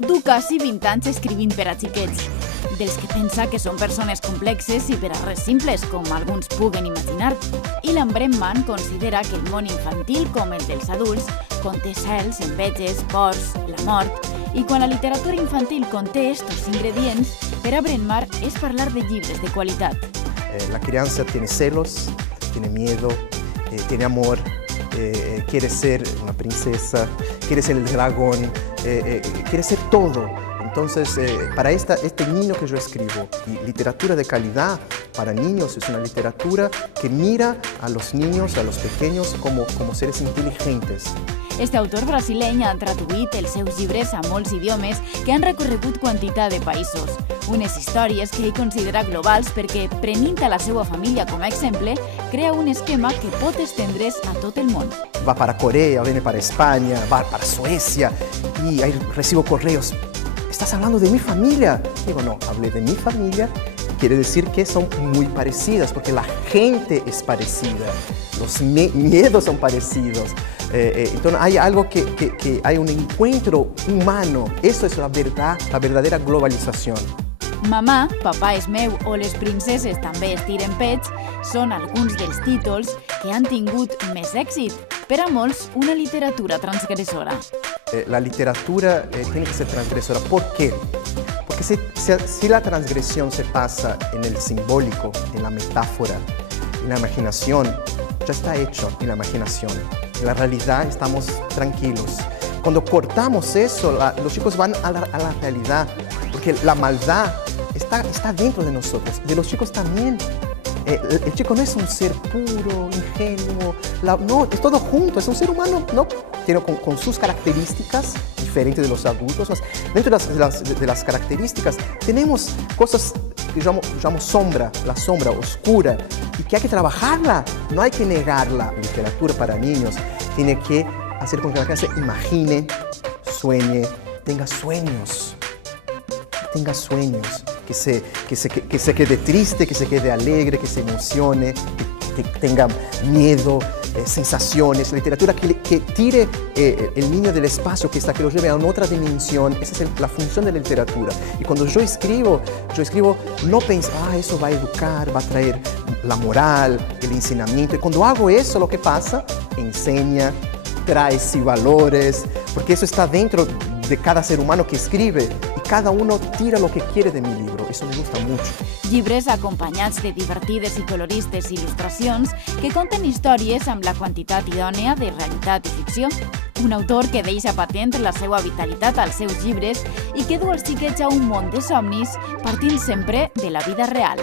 Du quasi 20 anys escrivint per a xiquets, dels que pensa que són persones complexes i per a res simples, com alguns puguen imaginar. Ilan Brenman considera que el món infantil, com el dels adults, conté cels, enveges, pors, la mort, i quan la literatura infantil conté estos ingredients, per a Brenman és parlar de llibres de qualitat. La crianza tiene celos, tiene miedo, tiene amor, quiere ser una princesa, quiere ser el dragón, quiere ser todo. Entonces, para este niño que yo escribo, y literatura de calidad para niños, es una literatura que mira a los niños, a los pequeños, como seres inteligentes. Este autor brasileny ha traduït els seus llibres a molts idiomes que han recorregut quantitat de països. Unes històries que ell considera globals perquè, prenint a la seva família com a exemple, crea un esquema que pot estendre's a tot el món. Va para Corea, viene para España, va para Suecia y ahí recibo correos. ¿Estás hablando de mi familia? Digo, no, hablé de mi familia. Quiere decir que son muy parecidas, porque la gente es parecida, los miedos son parecidos. Entonces hay algo que hay un encuentro humano. Eso es la verdad, la verdadera globalización. Mamà, Papà és meu o Les princeses també es tiren pets són alguns dels títols que han tingut més èxit. Per a molts, una literatura transgressora. La literatura tiene que ser transgresora. ¿Por qué? Porque si la transgresión se pasa en el simbólico, en la metáfora, en la imaginación, ya está hecho en la imaginación. En la realidad estamos tranquilos. Cuando cortamos eso, los chicos van a la realidad, porque la maldad está dentro de nosotros, de los chicos también. El chico no es un ser puro, ingenuo, no, es todo junto, es un ser humano, ¿no? Tiene con sus características diferentes de los adultos. Dentro de las características tenemos cosas que llamamos sombra, la sombra oscura, y que hay que trabajarla, no hay que negarla. La literatura para niños tiene que hacer con que la gente se imagine, sueñe, tenga sueños. Que se quede triste, que se quede alegre, que se emocione, que tenga miedo, sensaciones. Literatura que tire el niño del espacio, que lo lleve a otra dimensión. Esa es la función de la literatura. Y cuando yo escribo no pienso, eso va a educar, va a traer la moral, el enseñamiento. Y cuando hago eso, lo que pasa, enseña, trae sí valores, porque eso está dentro de cada ser humano que escribe y cada uno tira lo que quiere de mi libro. Eso me gusta mucho. Llibres acompanyats de divertides i coloristes il·lustracions que conten històries amb la quantitat idònea de realitat i ficció. Un autor que deixa patent la seva vitalitat als seus llibres i que du els xiquets a un món de somnis partint sempre de la vida real.